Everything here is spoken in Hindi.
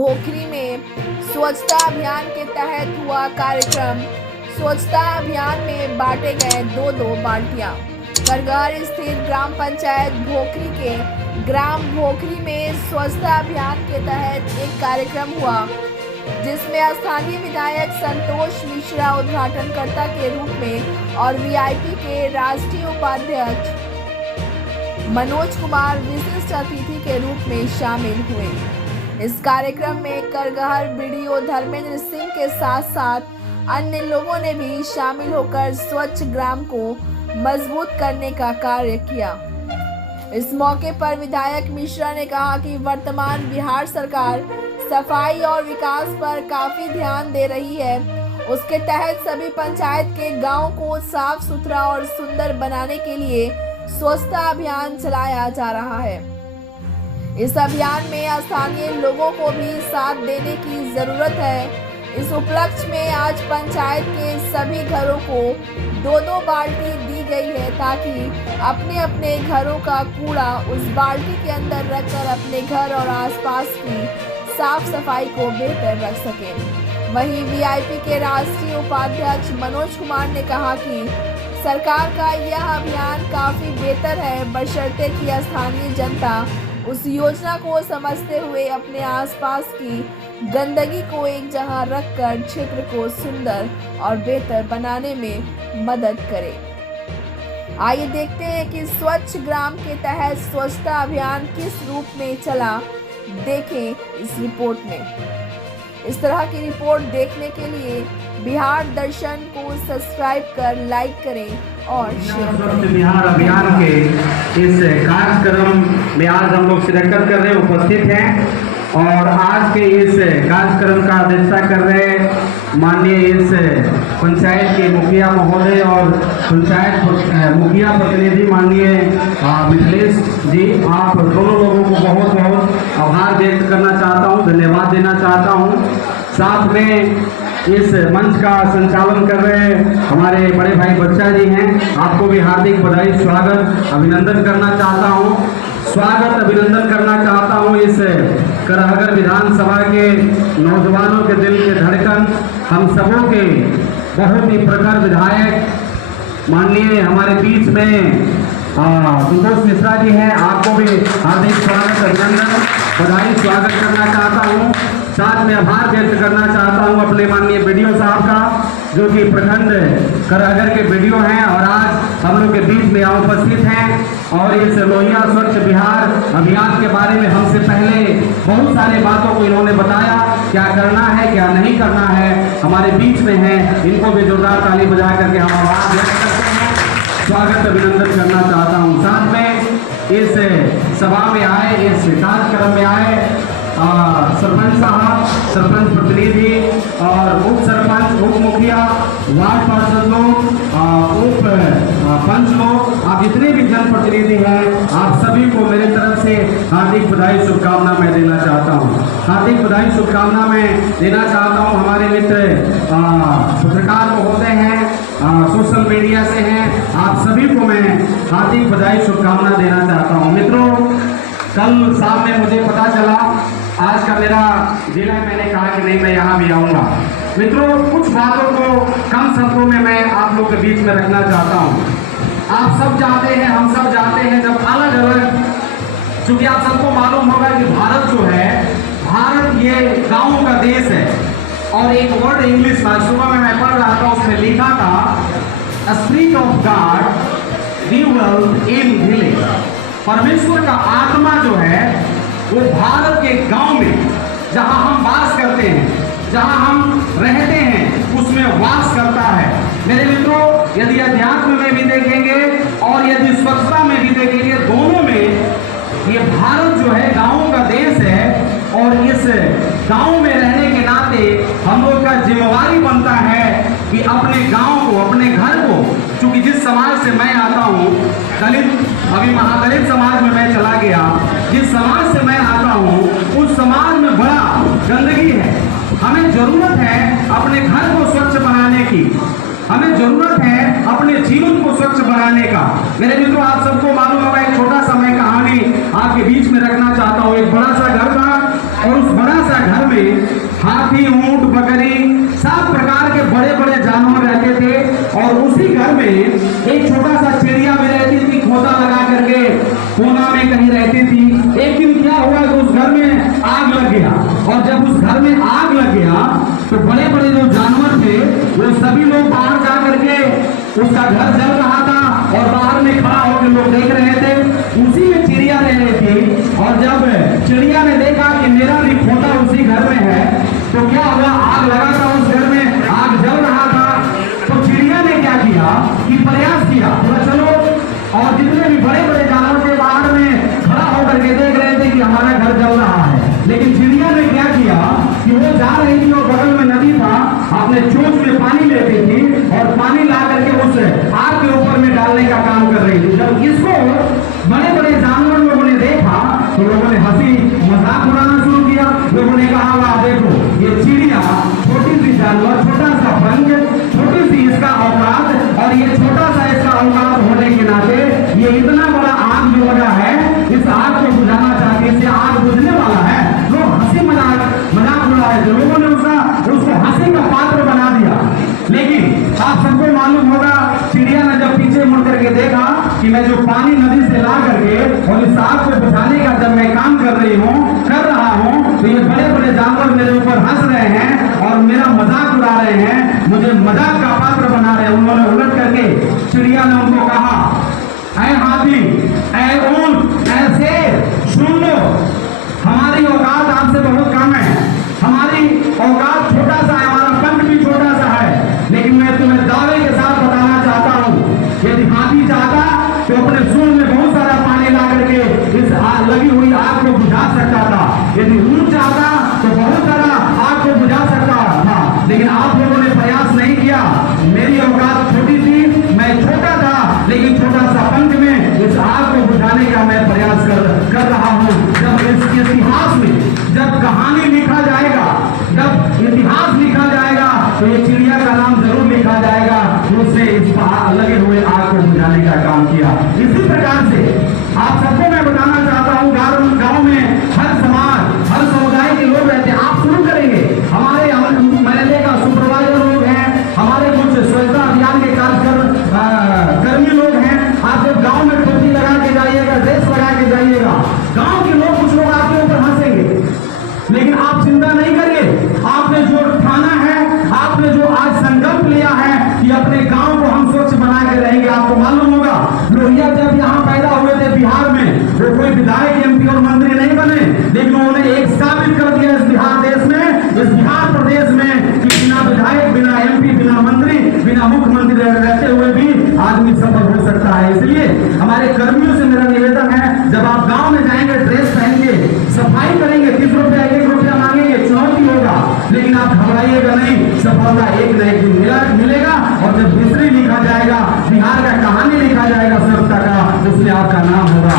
भोकरी में स्वच्छता अभियान के तहत हुआ कार्यक्रम। स्वच्छता अभियान में बांटे गए दो बाल्टियां। करगहर स्थित ग्राम पंचायत भोकरी के ग्राम भोकरी में स्वच्छता अभियान के तहत एक कार्यक्रम हुआ, जिसमें स्थानीय विधायक संतोष मिश्रा उद्घाटनकर्ता के रूप में और वीआईपी के राष्ट्रीय उपाध्यक्ष मनोज कुमार विशिष्ट अतिथि के रूप में शामिल हुए। इस कार्यक्रम में करगहर बीडीओ धर्मेंद्र सिंह के साथ साथ अन्य लोगों ने भी शामिल होकर स्वच्छ ग्राम को मजबूत करने का कार्य किया। इस मौके पर विधायक मिश्रा ने कहा कि वर्तमान बिहार सरकार सफाई और विकास पर काफी ध्यान दे रही है। उसके तहत सभी पंचायत के गांव को साफ सुथरा और सुंदर बनाने के लिए स्वच्छता अभियान चलाया जा रहा है। इस अभियान में स्थानीय लोगों को भी साथ देने की जरूरत है। इस उपलक्ष्य में आज पंचायत के सभी घरों को दो बाल्टी दी गई है, ताकि अपने अपने घरों का कूड़ा उस बाल्टी के अंदर रखकर अपने घर और आसपास की साफ सफाई को बेहतर रख सकें। वहीं वीआईपी के राष्ट्रीय उपाध्यक्ष मनोज कुमार ने कहा कि सरकार का यह अभियान काफी बेहतर है, बशर्ते कि स्थानीय जनता उस योजना को समझते हुए अपने आसपास की गंदगी को एक जहां रखकर क्षेत्र को सुंदर और बेहतर बनाने में मदद करे। आइए देखते हैं कि स्वच्छ ग्राम के तहत स्वच्छता अभियान किस रूप में चला, देखें इस रिपोर्ट में। इस तरह की रिपोर्ट देखने के लिए बिहार दर्शन को सब्सक्राइब कर लाइक करें और शेयर करें। बिहार अभियान के इस कार्यक्रम में आज हम लोग शिरकत कर रहे उपस्थित हैं और आज के इस कार्यक्रम का अध्यक्षता कर रहे माननीय इस पंचायत के मुखिया महोदय और पंचायत मुखिया प्रतिनिधि माननीय मिथिलेश जी, आप दोनों लोगों को बहुत बहुत आभार व्यक्त करना चाहता हूं, धन्यवाद देना चाहता हूं। साथ में इस मंच का संचालन कर रहे हमारे बड़े भाई बच्चा जी हैं, आपको भी हार्दिक बधाई, स्वागत, अभिनंदन करना चाहता हूं। अभिनंदन करना चाहता हूं इस करगहर विधानसभा के नौजवानों के दिल के धड़कन, हम सबों के बहुत ही प्रखर विधायक माननीय हमारे बीच में संतोष मिश्रा जी हैं, आपको भी हार्दिक स्वागत, अभिनंदन, बधाई, स्वागत करना चाहता हूं। साथ में आभार व्यक्त करना चाहता हूं अपने माननीय बीडीओ साहब का, जो कि प्रखंड करगहर के बीडीओ हैं और आज हम लोग के बीच में उपस्थित हैं और इस लोहिया स्वच्छ बिहार अभियान के बारे में हमसे पहले बहुत सारे बातों को इन्होंने बताया, क्या करना है क्या नहीं करना है, हमारे बीच में है। इनको भी जोरदार ताली बजा करके हम आभार व्यक्त करते हैं, स्वागत, अभिनंदन करना चाहता हूँ। साथ में इस सभा में आए, इस कार्यक्रम में आए सरपंच साहब, सरपंच प्रतिनिधि और उप सरपंच, उप मुखिया, वार्ड पार्षद लोग, उप पंच लोग, आप जितने भी जनप्रतिनिधि हैं, आप सभी को मेरी तरफ से हार्दिक बधाई, शुभकामना मैं देना चाहता हूँ। हार्दिक बधाई, शुभकामना मैं देना चाहता हूँ। हमारे मित्र पत्रकार महोदय हैं, सोशल मीडिया से हैं, आप सभी को मैं हार्दिक बधाई, शुभकामना देना चाहता हूँ। मित्रों, कल शाम में मुझे पता चला, आज का मेरा जिला, मैंने कहा कि नहीं मैं यहाँ भी आऊँगा। मित्रों, कुछ बातों को कम शब्दों में मैं आप लोग के बीच में रखना चाहता हूँ। आप सब जानते हैं, हम सब जानते हैं, जब अलग अलग, चूंकि आप सबको मालूम होगा कि भारत जो है, भारत ये गाँवों का देश है और एक वर्ड इंग्लिश में सुबह में मैं पढ़ रहा था, उसमें लिखा था spirit of God dwells in village. परमेश्वर का आत्मा जो है वो भारत के गांव में, जहां हम वास करते हैं, जहां हम रहते हैं, उसमें वास करता है। मेरे मित्रों, यदि अध्यात्म में भी देखेंगे और यदि स्वच्छता में भी देखेंगे, दोनों में ये भारत जो है गांवों का देश है और इस गांव में रहने के नाते हम लोग का जिम्मेवारी बनता है कि अपने गांव को, अपने घर को, चूंकि जिस समाज से मैं आता हूँ, दलित, अभी महादलित समाज में मैं चला गया, जिस समाज से मैं आता हूँ उस समाज में बड़ा गंदगी है। हमें जरूरत है अपने घर को स्वच्छ बनाने की, हमें जरूरत है अपने जीवन को स्वच्छ बनाने का। मेरे मित्रों, आप सबको मालूम होगा, एक छोटा सा मैं कहानी आपके बीच में रखना चाहता हूँ। एक बड़ा सा घर था और उस बड़ा सा घर में हाथी, ऊंट, बकरी, सब प्रकार के बड़े बड़े जानवर रहते थे। और उसी घर में एक छोटा सा चिड़िया भी रहती थी, खोता लगा करके कोना में कहीं रहती थी। एक दिन क्या हुआ कि उस घर में आग लग गया, और जब उस घर में आग लग गया तो बड़े बड़े जो जानवर थे वो सभी लोग बाहर जा करके, उसका घर जल रहा था और बाहर में खड़ा होकर लोग देख रहे थे। उसी में चिड़िया रह रही थी, और जब चिड़िया ने देखा कि मेरा भी खोता उसी घर में है, तो क्या हुआ, आग लगा था उस घर में, आग जल रहा था। तो चिड़िया ने क्या किया कि प्रयास किया, बोला चलो, और जितने भी बड़े बड़े जानवर थे बाहर में खड़ा होकर के देख रहे थे कि हमारा घर जल रहा है। लेकिन चिड़िया ने क्या किया कि वो जा रही थी और बगल में नदी था, अपने चोंच में पानी लेती थी और पानी ला करके उस आग के ऊपर में डालने का काम कर रही थी। जब इसको बड़े बड़े जानवर लोगों ने देखा तो लोगों ने हंसी मजाक उड़ाना शुरू किया। लोगों ने कहा वाह देखो, ये चिड़िया छोटी सी जानवर, छोटा सा पंख, छोटी सी इसका औकात, और ये छोटा सा इसका औकात होने के नाते ये इतना बड़ा आग जो लगा है, इस आग को बुझाना चाहती है, इससे आग बुझने वाला है। लोग हंसी मजाक उड़ा रहे थे, लोगों ने उसको हंसी का पात्र बना दिया। लेकिन आप सबको मालूम होगा, चिड़िया ने जब पीछे मुड़ करके देखा कि मैं जो पानी नदी से ला करके और इस आग को बुझाने का जब मैं काम कर रहा हूँ, तो ये बड़े बड़े जानवर मेरे ऊपर हंस रहे हैं और मेरा मजाक उड़ा रहे हैं, मुझे मजाक का पात्र बना रहे हैं। उन्होंने उलट करके चिड़िया ने उनको कहा, ऐ हाथी, ऐ ऊंट, ऐ शेर, सुन लो, हमारी औकात आपसे बहुत कम है, हमारी औकात छोटा सा है, हमारा पंख भी छोटा सा है। लेकिन मैं तुम्हें दावे के साथ बताना चाहता हूँ, यदि हाथी चाहता तो अपने सूंड में बहुत सारा पानी ला करके इस लगी हुई आग को बुझा सकता था। यदि ऊंट चाहता तो बहुत सारा आग को बुझा सकता था, लेकिन आप लोगों ने प्रयास नहीं किया। मेरी औकात छोटी थी, मैं छोटा था, लेकिन छोटा सा पंख में इस आग को बुझाने का मैं प्रयास कर रहा हूँ। जब इस इतिहास में जब कहानी लिखा जाएगा, जब इतिहास लिखा जाएगा, तो ये चिड़िया का नाम जरूर लिखा जाएगा, उसने इस लगे हुए आग को बुझाने का काम किया। इसी प्रकार से आप सबको मैं बताना चाहता हूँ, गांव में हर समाज, हर समुदाय के लोग रहते हैं। आप शुरू करेंगे, हमारे महल्ले का सुपरवाइजर लोग हैं, हमारे कुछ स्वच्छता अभियान के कर्मी लोग हैं। आप जब गांव में टोपी लगा के जाइएगा, ड्रेस लगा के जाइएगा, गांव के लोग कुछ लोग आपके ऊपर हंसेंगे, लेकिन आप चिंता नहीं करिए। आपने जो ठाना है, आपने जो आज संकल्प लिया है कि अपने गांव को हम स्वच्छ बना के रहेंगे। आपको मालूम होगा, लोहिया जब यहाँ पैदा हुए थे बिहार में, वो कोई विधायक, एमपी और मंत्री नहीं बने, लेकिन उन्होंने एक साबित कर दिया इस बिहार देश में, इस बिहार प्रदेश में, कि बिना विधायक, बिना एमपी, बिना मंत्री, बिना मुख्यमंत्री रहते हुए भी आदमी सफल हो सकता है। इसलिए हमारे कर्मियों से मेरा निवेदन है, जब आप गांव में जाएंगे, ड्रेस पहनेंगे, सफाई करेंगे, 30 रुपया 1 रुपया मांगेंगे, चुनौती होगा, लेकिन आप घबराइएगा नहीं, सफलता एक न एक दिन मिलेगा। और जब हिस्ट्री लिखा जाएगा, बिहार का कहानी लिखा जाएगा स्वच्छता का, उसमें आपका नाम होगा।